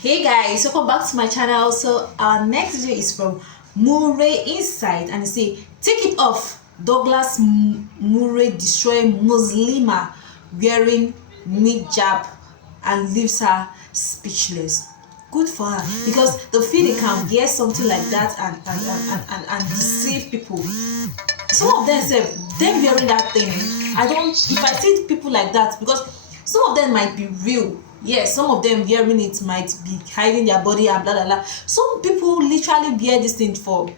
Hey guys, welcome back to my channel. So our next video is from Murray Insight, and it say take it off. Douglas Murray destroy Muslima wearing Niqab and leaves her speechless. Good for her, because the feeling can wear something like that and deceive people. Some of them say them wearing that thing, I don't, if I see people like that, because some of them might be real, yes, some of them wearing it might be hiding their body and blah blah blah. Some people literally wear this thing for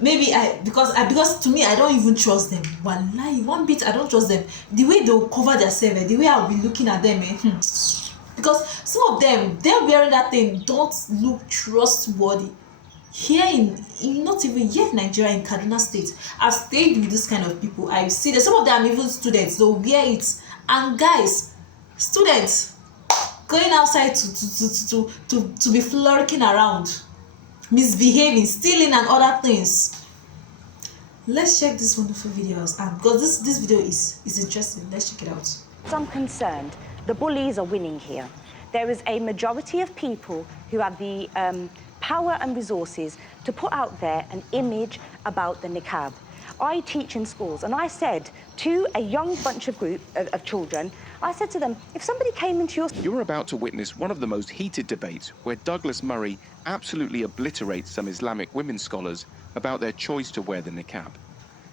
maybe because to me I don't even trust them. Wallahi, one bit I don't trust them. The way they'll cover themselves, the way I'll be looking at them, because some of them wearing that thing don't look trustworthy. Here in not even here in Nigeria, in Kaduna State, I've stayed with this kind of people. I see that some of them are even students, they'll wear it. And guys, students going outside to be flirting around, misbehaving, stealing and other things. Let's check this wonderful videos, and because this video is interesting, let's check it out. I'm concerned the bullies are winning here. There is a majority of people who have the power and resources to put out there an image about the niqab. I teach in schools, and I said to a young bunch of children, I said to them, if somebody came into your... You're about to witness one of the most heated debates where Douglas Murray absolutely obliterates some Islamic women scholars about their choice to wear the niqab.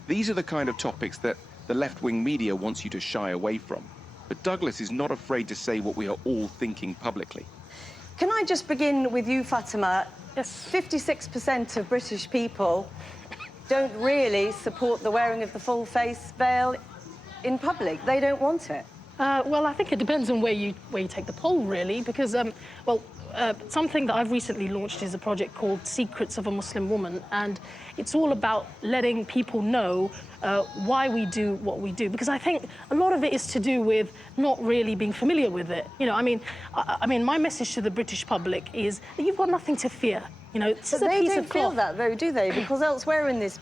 These are the kind of topics that the left-wing media wants you to shy away from. But Douglas is not afraid to say what we are all thinking publicly. Can I just begin with you, Fatima? Yes. 56% of British people don't really support the wearing of the full face veil in public. They don't want it. Well, I think it depends on where you take the poll, really, because, something that I've recently launched is a project called Secrets of a Muslim Woman, and it's all about letting people know why we do what we do, because I think a lot of it is to do with not really being familiar with it. You know, I mean, my message to the British public is that you've got nothing to fear. You know, this is a piece of cloth. They don't feel that, though, do they? Because elsewhere in this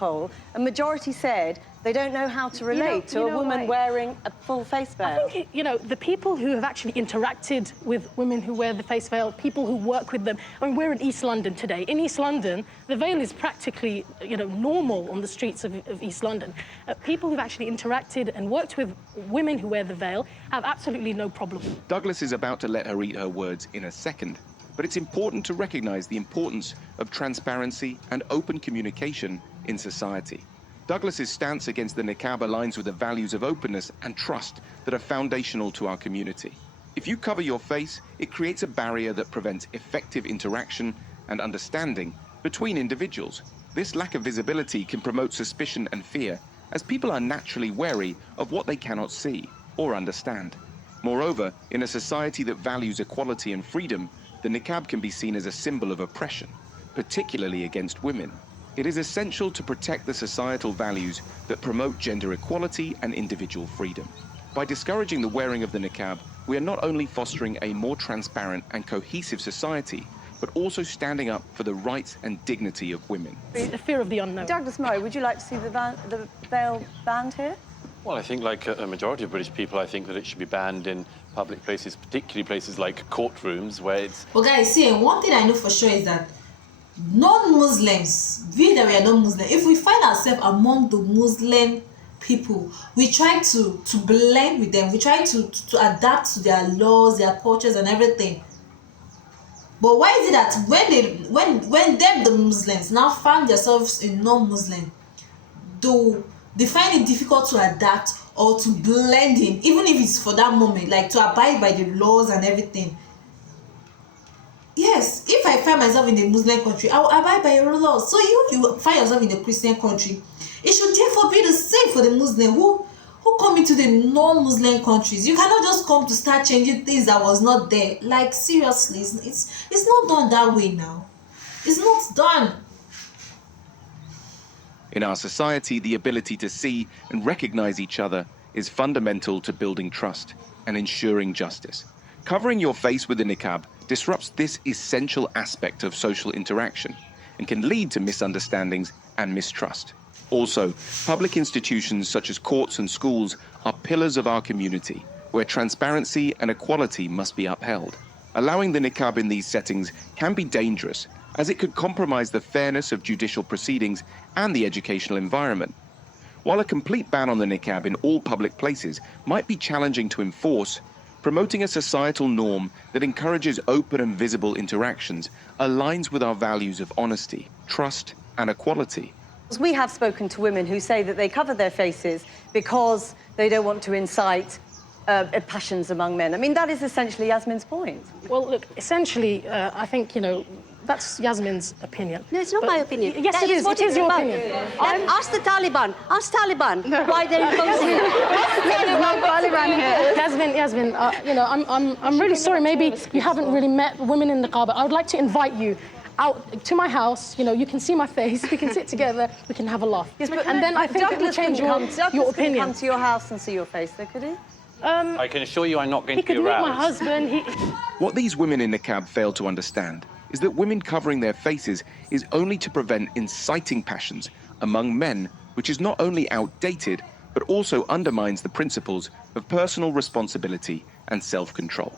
poll, a majority said they don't know how to relate to a woman wearing a full face veil. I think, the people who have actually interacted with women who wear the face veil, people who work with them. I mean, we're in East London today. In East London, the veil is practically, normal on the streets of East London. People who've actually interacted and worked with women who wear the veil have absolutely no problem. Douglas is about to let her eat her words in a second, but it's important to recognize the importance of transparency and open communication in society. Douglas's stance against the niqab aligns with the values of openness and trust that are foundational to our community. If you cover your face, it creates a barrier that prevents effective interaction and understanding between individuals. This lack of visibility can promote suspicion and fear, as people are naturally wary of what they cannot see or understand. Moreover, in a society that values equality and freedom, the niqab can be seen as a symbol of oppression, particularly against women. It is essential to protect the societal values that promote gender equality and individual freedom. By discouraging the wearing of the niqab, we are not only fostering a more transparent and cohesive society, but also standing up for the rights and dignity of women. The fear of the unknown. Douglas Murray, would you like to see the veil banned here? Well, I think, like a majority of British people, I think that it should be banned in public places, particularly places like courtrooms, where it's... Well, guys, see, one thing I know for sure is that non-Muslims, we that we are non-Muslim, if we find ourselves among the Muslim people, we try to blend with them, we try to adapt to their laws, their cultures and everything. But why is it that when them the Muslims now find themselves in non-Muslim, they find it difficult to adapt or to blend in, even if it's for that moment, like to abide by the laws and everything? Yes, if I find myself in a Muslim country, I will abide by your laws. So you find yourself in a Christian country, it should therefore be the same for the Muslim who come into the non-Muslim countries. You cannot just come to start changing things that was not there. Like, seriously, it's not done that way now. It's not done. In our society, the ability to see and recognize each other is fundamental to building trust and ensuring justice. Covering your face with a niqab disrupts this essential aspect of social interaction and can lead to misunderstandings and mistrust. Also, public institutions such as courts and schools are pillars of our community, where transparency and equality must be upheld. Allowing the niqab in these settings can be dangerous, as it could compromise the fairness of judicial proceedings and the educational environment. While a complete ban on the niqab in all public places might be challenging to enforce, promoting a societal norm that encourages open and visible interactions aligns with our values of honesty, trust, and equality. We have spoken to women who say that they cover their faces because they don't want to incite passions among men. I mean, that is essentially Yasmin's point. Well, look, essentially, I think, that's Yasmin's opinion. No, it's not my opinion. Yes, That it is. what It is your about. opinion. Then ask the Taliban. Ask Taliban why they're imposing. Yasmin, I'm really sorry. Maybe you haven't really met women in Niqab. I would like to invite you out to my house. You can see my face. We can sit together. We can have a laugh. Yes, but and then I think it will change your Douglas opinion. couldn't come to your house and see your face, though, could he? I can assure you I'm not going He to be could meet aroused. my husband. What these women in niqab fail to understand is that women covering their faces is only to prevent inciting passions among men, which is not only outdated, but also undermines the principles of personal responsibility and self-control.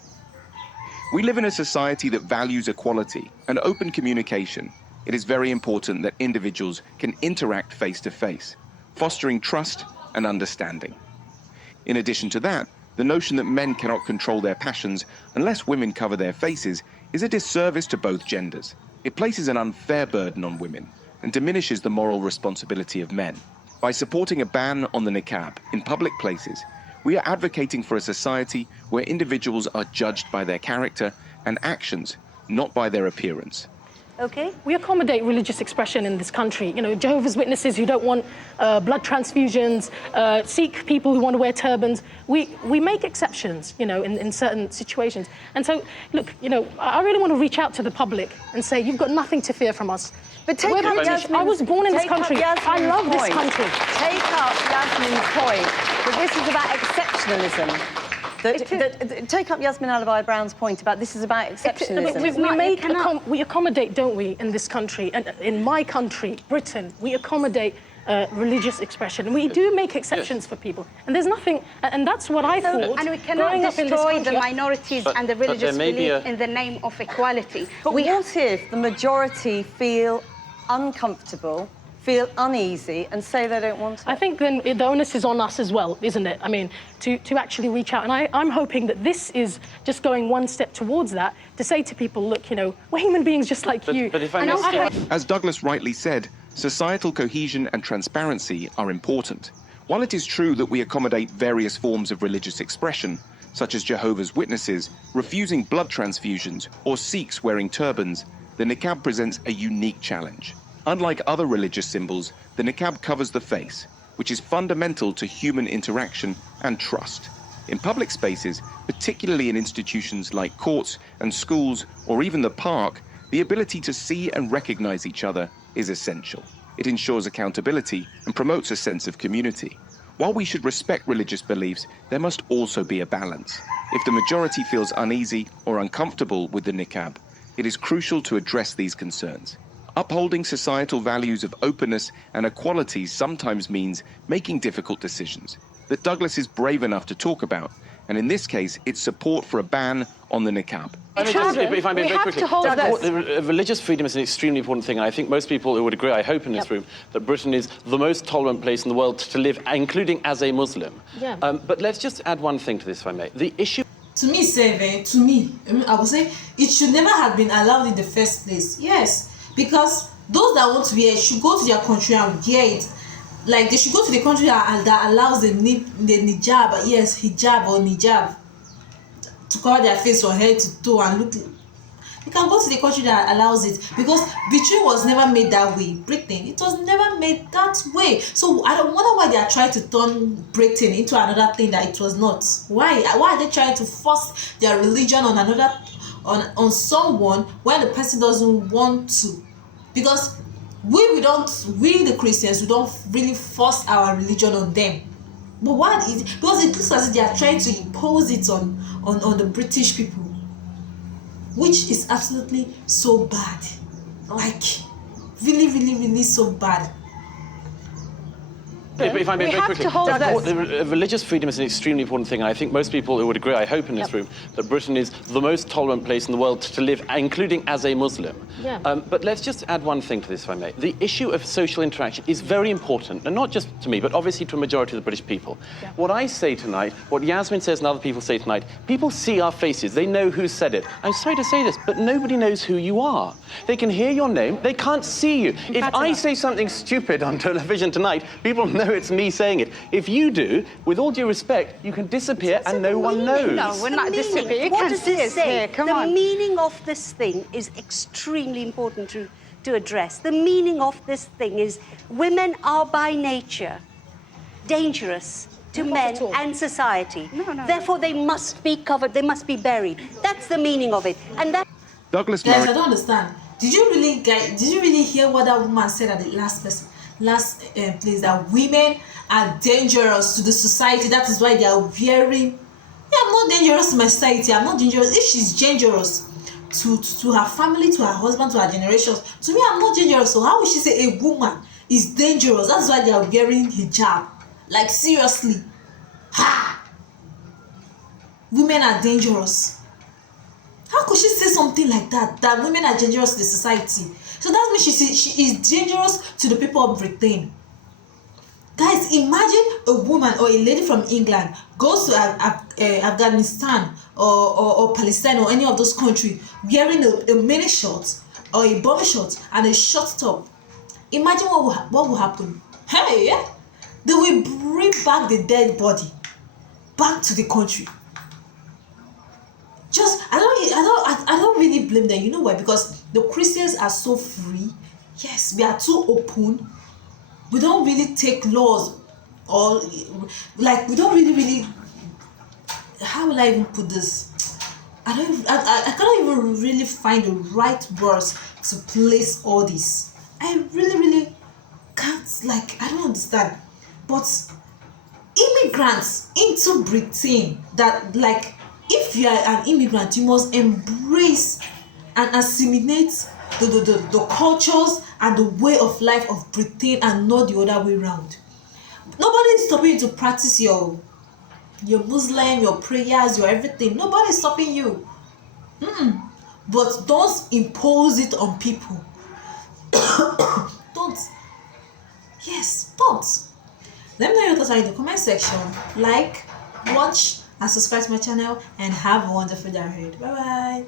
We live in a society that values equality and open communication. It is very important that individuals can interact face-to-face, fostering trust and understanding. In addition to that, the notion that men cannot control their passions unless women cover their faces is a disservice to both genders. It places an unfair burden on women and diminishes the moral responsibility of men. By supporting a ban on the niqab in public places, we are advocating for a society where individuals are judged by their character and actions, not by their appearance. Okay. We accommodate religious expression in this country. Jehovah's Witnesses who don't want blood transfusions, Sikh people who want to wear turbans. We make exceptions, in certain situations. And so, look, I really want to reach out to the public and say, you've got nothing to fear from us. But take We're up British. Yasmin's- I was born in this take up country. I Yasmin's love this point. country. Take up Yasmin's point that this is about exceptionalism. Take up Yasmin Alibhai-Brown's point about this is about exceptionalism. We accommodate, don't we, in this country, and in my country, Britain, we accommodate religious expression. And we do make exceptions for people. And there's nothing, and that's what I thought. And we cannot growing up in this destroy the country. minorities and the but there religious may be belief a- in the name of equality. But what if the majority feel uncomfortable, feel uneasy, and say they don't want it? I think then the onus is on us as well, isn't it? I mean, to actually reach out. And I'm hoping that this is just going one step towards that, to say to people, look, we're human beings just like you. But if I And may As Douglas rightly said, societal cohesion and transparency are important. While it is true that we accommodate various forms of religious expression, such as Jehovah's Witnesses refusing blood transfusions or Sikhs wearing turbans, the niqab presents a unique challenge. Unlike other religious symbols, the niqab covers the face, which is fundamental to human interaction and trust. In public spaces, particularly in institutions like courts and schools or even the park, the ability to see and recognize each other is essential. It ensures accountability and promotes a sense of community. While we should respect religious beliefs, there must also be a balance. If the majority feels uneasy or uncomfortable with the niqab, it is crucial to address these concerns. Upholding societal values of openness and equality sometimes means making difficult decisions that Douglas is brave enough to talk about, and in this case, it's support for a ban on the niqab. If I may We very have quickly, to hold Douglas, this. religious freedom is an extremely important thing, and I think most people who would agree, I hope in this room, that Britain is the most tolerant place in the world to live, including as a Muslim. Yeah. But let's just add one thing to this, if I may. The issue To me, I would say it should never have been allowed in the first place. Yes, because those that want to wear it should go to their country and wear it. Like, they should go to the country that allows the hijab, yes, hijab or nijab, to cover their face from head to toe and look. You can go to the country that allows it, because Britain was never made that way. Britain, it was never made that way. So I don't wonder why they are trying to turn Britain into another thing that it was not. Why are they trying to force their religion on another, on someone when the person doesn't want to? Because we the Christians, we don't really force our religion on them. But why? Because it looks as if they are trying to impose it on the British people, which is absolutely so bad. Like, really, really, really so bad. If I may We very have quickly, to hold that. religious freedom is an extremely important thing, and I think most people who would agree, I hope in this room, that Britain is the most tolerant place in the world to live, including as a Muslim. Yeah. But let's just add one thing to this, if I may. The issue of social interaction is very important, and not just to me, but obviously to a majority of the British people. Yeah. What I say tonight, what Yasmin says and other people say tonight, people see our faces, they know who said it. I'm sorry to say this, but nobody knows who you are. They can hear your name, they can't see you. If I say something stupid on television tonight, people know it's me saying it. If you do, with all due respect, you can disappear and no one knows. No, we're not disappearing. You What can does see it us say? here. Come the on. meaning of this thing is extremely important to address. The meaning of this thing is women are by nature dangerous to men at all. and society. No. Therefore, they must be covered, they must be buried. That's the meaning of it. And that Douglas Guys, Murray. I don't understand. Did you really hear what that woman said at the last place, that women are dangerous to the society? That is why they are wearing. Yeah, I'm not dangerous to my society. I'm not dangerous. If she's dangerous to her family, to her husband, to her generations, to me, I'm not dangerous. So how would she say a woman is dangerous? That's why they are wearing hijab. Like, seriously. Ha! Women are dangerous. How could she say something like that? That women are dangerous to the society. So that means she is dangerous to the people of Britain. Guys, imagine a woman or a lady from England goes to Afghanistan or Palestine or any of those countries wearing a mini short or a bomber short and a short top. Imagine what will happen. Hey, they will bring back the dead body back to the country. Just I don't really blame them. You know why? Because the Christians are so free. Yes, we are too open. We don't really take laws, or like we don't really. How will I even put this? I cannot even really find the right words to place all this. I really can't, like, I don't understand. But immigrants into Britain, that, like, if you are an immigrant, you must embrace and assimilate the cultures and the way of life of Britain and not the other way around. Nobody is stopping you to practice your Muslim, your prayers, your everything. Nobody is stopping you. But don't impose it on people. Don't. Yes, don't. Let me know your thoughts in the comment section. Like, watch, and subscribe to my channel, and have a wonderful day ahead. Bye bye.